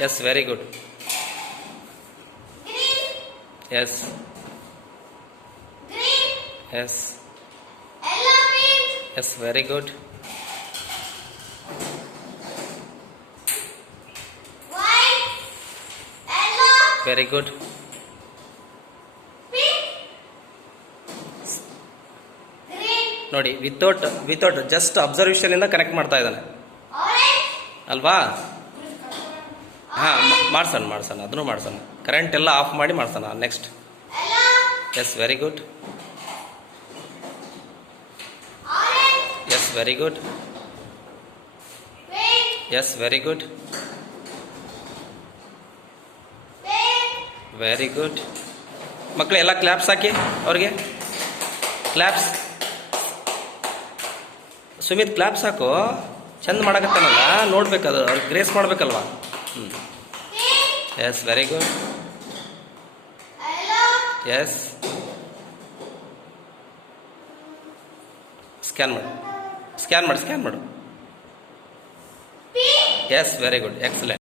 Yes, very good. Green. Yes. Green. Yes. Yellow beans. Yes, very good. White. Yellow. Very good. Pink. Green. ನೋಡಿ, without just observation ಇಂದ connect ಮಾಡ್ತಾ ಇದ್ದಾನೆ Orange. ಅಲ್ವಾ? ಹಾ, ಮಾಡ್ಸೋಣ ಅದನ್ನು ಮಾಡ್ಸೋಣ. ಕರೆಂಟ್ ಎಲ್ಲ ಆಫ್ ಮಾಡಿ ಮಾಡ್ಸೋಣ. Next. Yellow. Yes, very good. Orange. Yes, very good. Pink. Yes, very good. Pink. Very good. ಮಕ್ಕಳು ಎಲ್ಲ ಕ್ಲಾಪ್ಸ್ ಹಾಕಿ ಅವ್ರಿಗೆ. ಕ್ಲಾಪ್ಸ್. ಸುಮಿತ್ ಕ್ಲಾಪ್ಸ್ ಹಾಕು. ಚಂದ ಮಾಡಕತ್ತಾನಲ್ಲ, ನೋಡ್ಬೇಕದು, ಅವ್ರಿಗೆ ಗ್ರೇಸ್ ಮಾಡ್ಬೇಕಲ್ವಾ? Pink. Yes, very good. Yellow. Yes. Scan ಮಾಡು. Pink. Yes, very good, excellent.